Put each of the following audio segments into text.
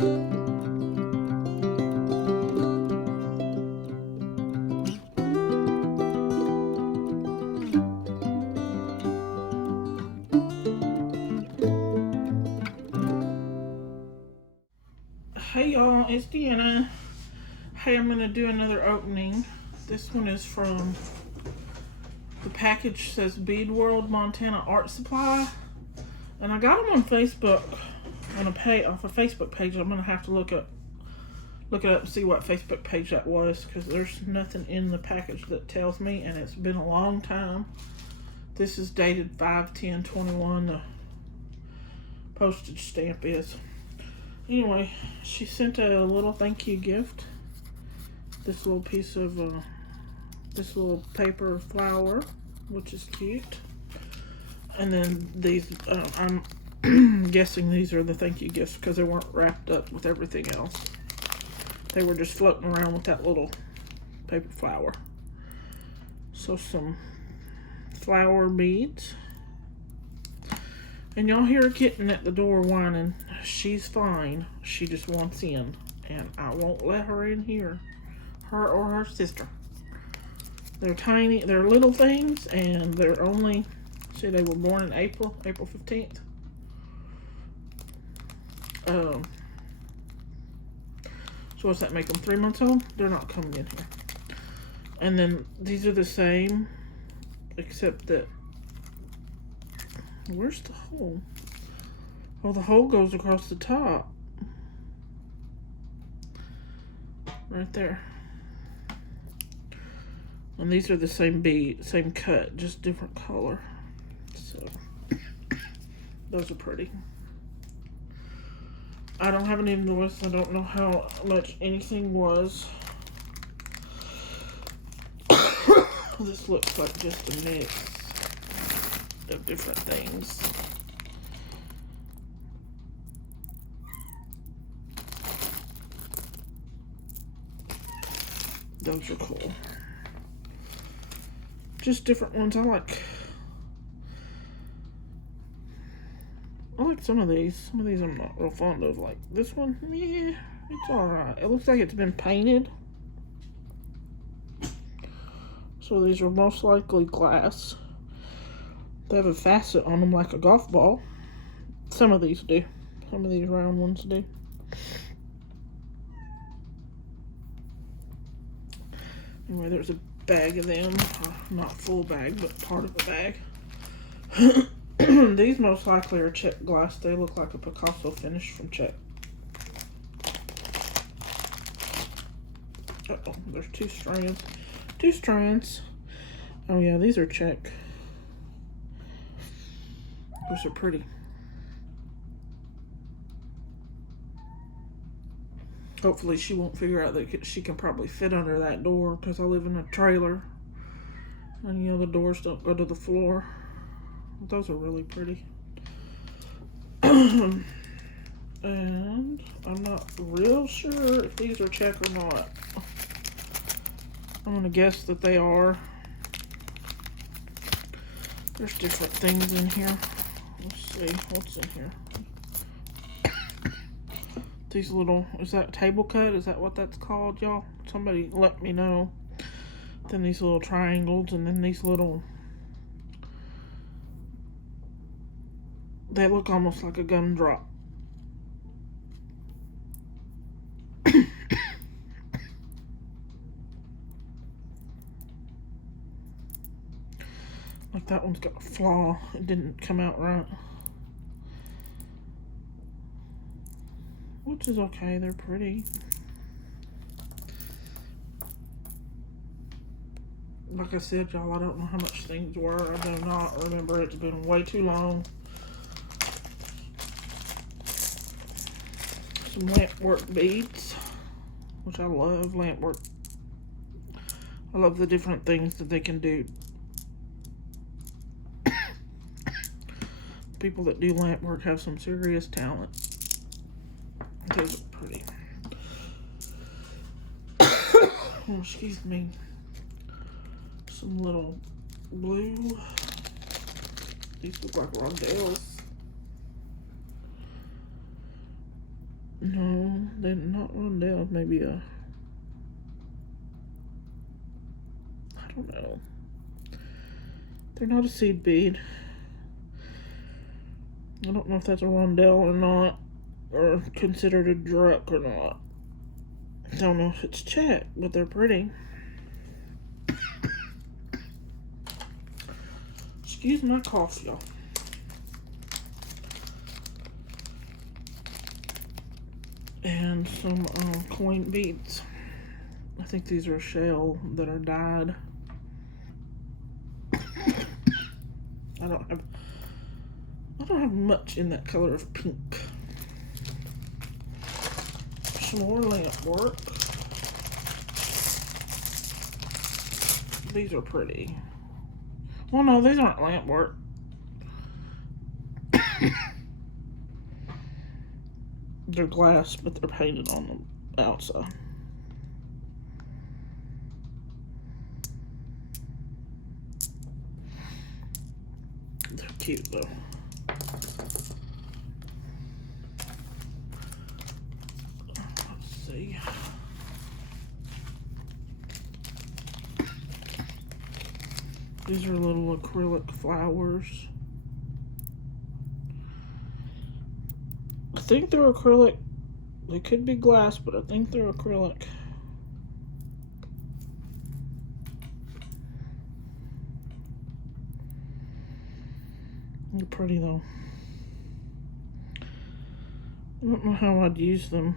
Hey y'all, it's Deanna. Hey, I'm going to do another opening. This one is from, the package says Beadworld, Montana Art Supply. And I got them on Facebook, on off a Facebook page. I'm going to have to look it up and see what Facebook page that was, because there's nothing in the package that tells me, and it's been a long time. This is dated 5/10/21, the postage stamp is. Anyway, she sent a little thank you gift. This little piece of, this little paper flower, which is cute. And then these, I'm guessing these are the thank you gifts because they weren't wrapped up with everything else. They were just floating around with that little paper flower. So some flower beads. And y'all hear a kitten at the door whining. She's fine. She just wants in. And I won't let her in here. Her or her sister. They're tiny. They're little things. And they're only... See, they were born in April 15th. So what's that make them? 3 months old? They're not coming in here. And then these are the same. Except that... Where's the hole? Oh, the hole goes across the top. Right there. And these are the same bead, same cut, just different color. So, those are pretty. I don't have an invoice. I don't know how much anything was. This looks like just a mix of different things. Those are cool. Just different ones. I like some of these. Some of these I'm not real fond of. Like this one, yeah, it's alright. It looks like it's been painted. So these are most likely glass. They have a facet on them like a golf ball. Some of these do. Some of these round ones do. Anyway, there's a bag of them. Not full bag, but part of the bag. These most likely are Czech glass. They look like a Picasso finish from Czech. Uh-oh, there's two strands. Two strands. Oh yeah, these are Czech. Those are pretty. Hopefully she won't figure out that she can probably fit under that door, because I live in a trailer. And you know, the doors don't go to the floor. Those are really pretty. And I'm not real sure if these are Czech or not. I'm going to guess that they are. There's different things in here. Let's see what's in here. These little, is that table cut? Is that what that's called, y'all? Somebody let me know. Then these little triangles, and then these little, they look almost like a gumdrop. Like that one's got a flaw. It didn't come out right. Which is okay, they're pretty. Like I said, y'all, I don't know how much things were. I do not remember. It's been way too long. Some lampwork beads, which I love. Lampwork. I love the different things that they can do. People that do lampwork have some serious talent. Those are pretty. Oh, excuse me. Some little blue. These look like rondelles. No, they're not rondelle. Maybe a, I don't know. They're not a seed bead. I don't know if that's a rondelle or not, or considered a druck or not. I don't know if it's check, but they're pretty. Excuse my cough, y'all. And some coin beads. I think these are shell that are dyed. I don't have much in that color of pink. Some more lamp work. These are pretty. Well, no, these aren't lamp work. They're glass, but they're painted on the outside. They're cute though. Let's see. These are little acrylic flowers. I think they're acrylic. They could be glass, but I think they're acrylic. They're pretty though. I don't know how I'd use them.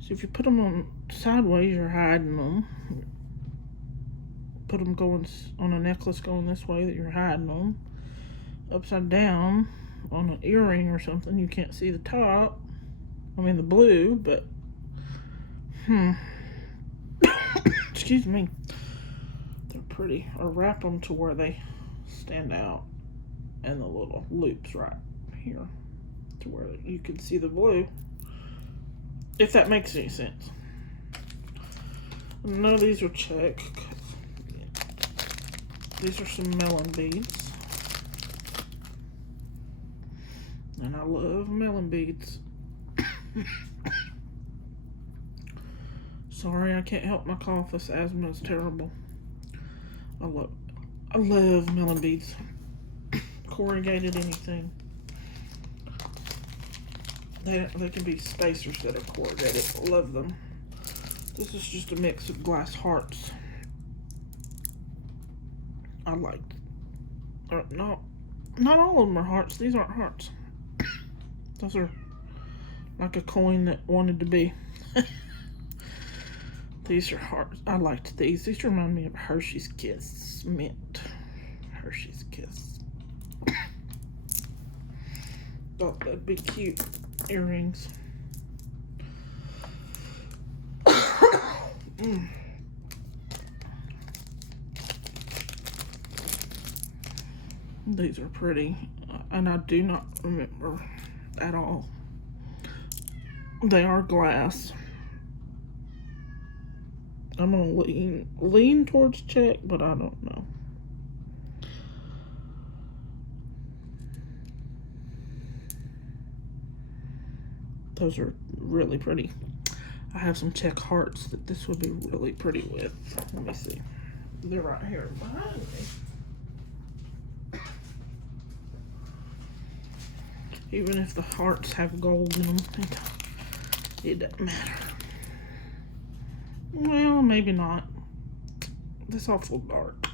So if you put them on sideways, you're hiding them. Put them going on a necklace going this way, that you're hiding them. Upside down on an earring or something, you can't see the top. I mean the blue, but excuse me. They're pretty. Or wrap them to where they stand out, and the little loops right here to where you can see the blue, if that makes any sense. None of these are check. These are some melon beads, and I love melon beads. Sorry, I can't help my cough. This asthma is terrible. I love melon beads. Corrugated anything. They can be spacers that are corrugated. I love them. This is just a mix of glass hearts. I like. Not all of them are hearts. These aren't hearts. Those are like a coin that wanted to be. These are hearts. I liked these. These remind me of Hershey's Kiss. Mint. Hershey's Kiss. Thought that'd be cute. Earrings. These are pretty, and I do not remember at all. They are glass. I'm gonna lean towards check, but I don't know. Those are really pretty. I have some check hearts that this would be really pretty with. Let me see. They're right here behind me. Even if the hearts have gold in them, it doesn't matter. Well, maybe not. This awful dark.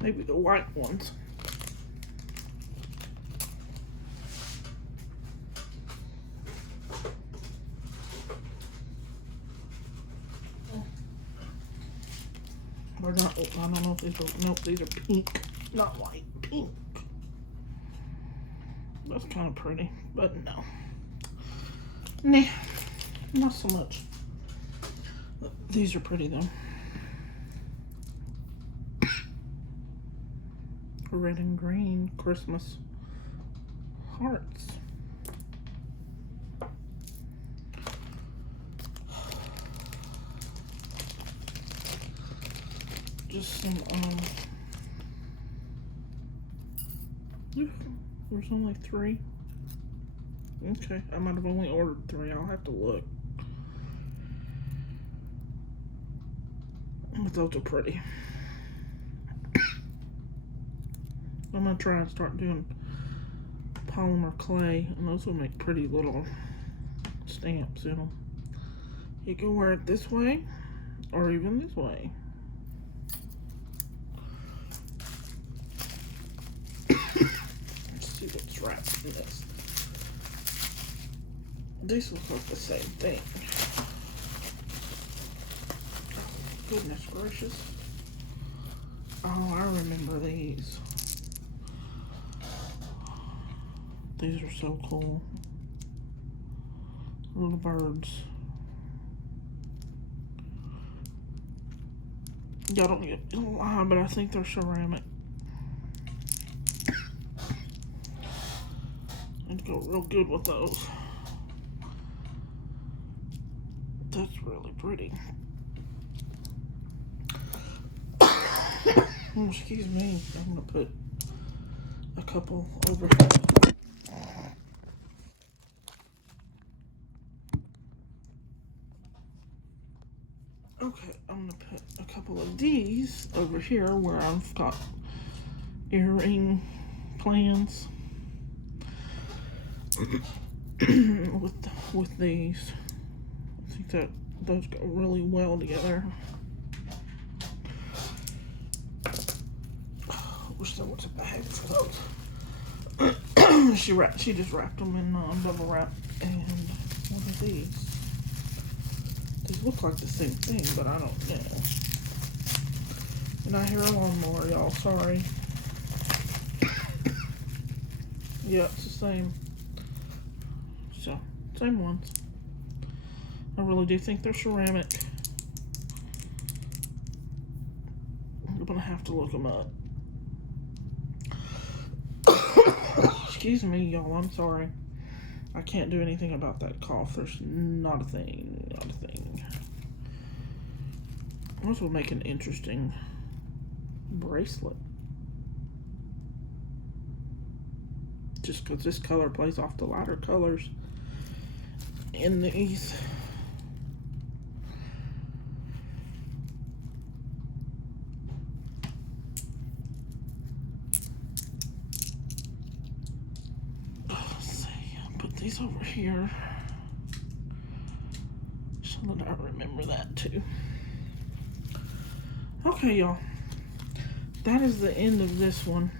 Maybe the white ones. Or not, I don't know if these are, nope, these are pink, not white, pink. That's kind of pretty, but no. Nah, not so much. These are pretty though. Red and green Christmas hearts. Just some, there's only 3. Okay, I might have only ordered 3. I'll have to look. But those are pretty. I'm gonna try and start doing polymer clay, and those will make pretty little stamps in them. You can wear it this way, or even this way. Let's see what's wrapped in this. These look like the same thing. Oh, goodness gracious. Oh, I remember these. These are so cool. Little birds. Y'all don't get a lie, but I think they're ceramic. I'd go real good with those. That's really pretty. Oh, excuse me. I'm gonna put a couple over here. Okay, I'm gonna put a couple of these over here where I've got earring plans with these. I think that those go really well together. Wish there was a bag for those. She just wrapped them in bubble wrap. And what are these? These look like the same thing, but I don't know. And I hear a lawnmower, y'all. Sorry. Yeah, it's the same. So, same ones. I really do think they're ceramic. I'm gonna have to look them up. Excuse me, y'all. I'm sorry. I can't do anything about that cough. There's not a thing. Not a thing. This will make an interesting bracelet. Just because this color plays off the lighter colors in these. Let's see. I'll put these over here so that I remember that too. Okay, y'all. That is the end of this one.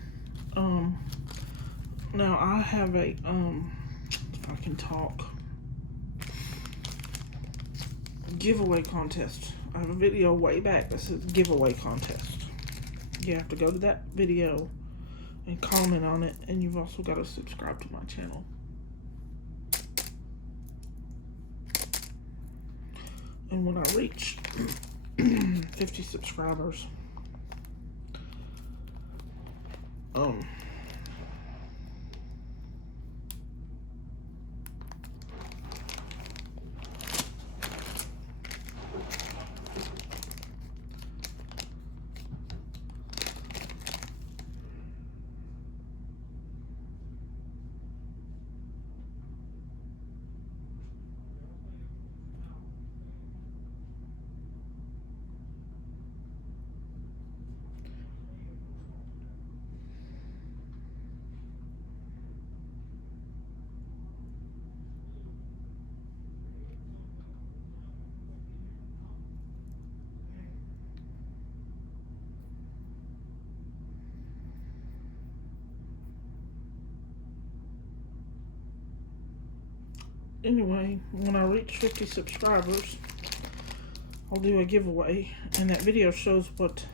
Now I have a, if I can talk, giveaway contest. I have a video way back that says giveaway contest. You have to go to that video and comment on it, and you've also got to subscribe to my channel. And when I reach 50 subscribers, anyway, when I reach 50 subscribers, I'll do a giveaway, and that video shows what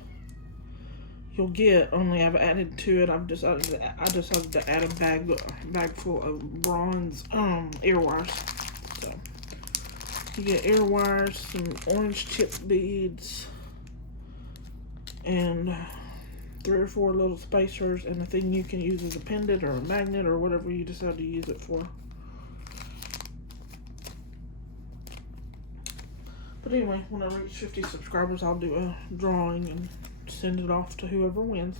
you'll get. Only I've added to it. I decided to add a bag full of bronze ear wires. So you get ear wires, some orange chip beads, and 3 or 4 little spacers, and a thing you can use as a pendant or a magnet or whatever you decide to use it for. But anyway, when I reach 50 subscribers, I'll do a drawing and send it off to whoever wins.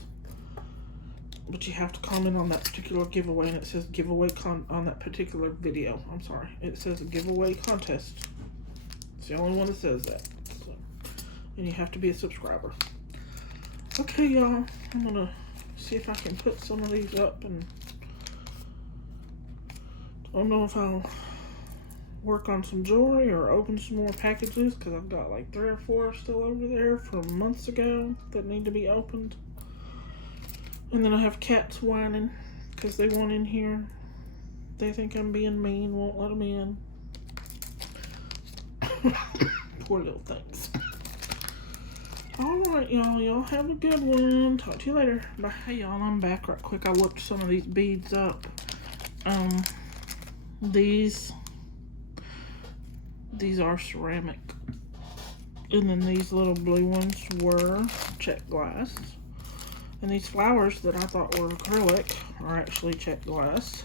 But you have to comment on that particular giveaway, and it says giveaway on that particular video. I'm sorry. It says giveaway contest. It's the only one that says that. So, and you have to be a subscriber. Okay, y'all. I'm going to see if I can put some of these up, and I don't know if I'll work on some jewelry or open some more packages, because I've got like 3 or 4 still over there from months ago that need to be opened. And then I have cats whining because they want in here. They think I'm being mean, won't let them in. Poor little things. Alright, y'all. Y'all have a good one. Talk to you later. Bye. Hey, y'all. I'm back right quick. I looked some of these beads up. These are ceramic. And then these little blue ones were check glass. And these flowers that I thought were acrylic are actually check glass.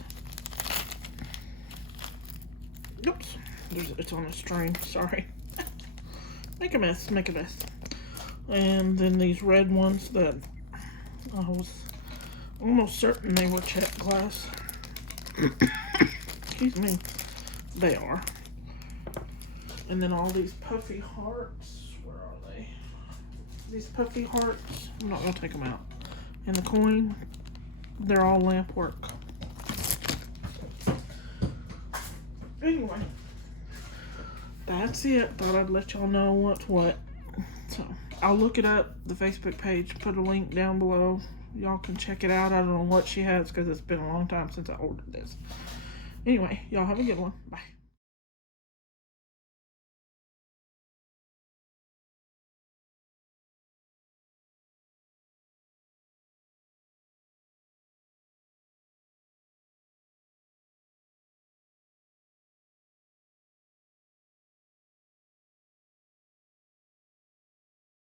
Oops, it's on a string, sorry. Make a mess. And then these red ones that I was almost certain they were check glass. Excuse me. They are. And then all these puffy hearts. Where are they? These puffy hearts. I'm not going to take them out. And the coin, they're all lamp work. Anyway, that's it. Thought I'd let y'all know what's what. So, I'll look it up, the Facebook page, put a link down below. Y'all can check it out. I don't know what she has because it's been a long time since I ordered this. Anyway, y'all have a good one. Bye.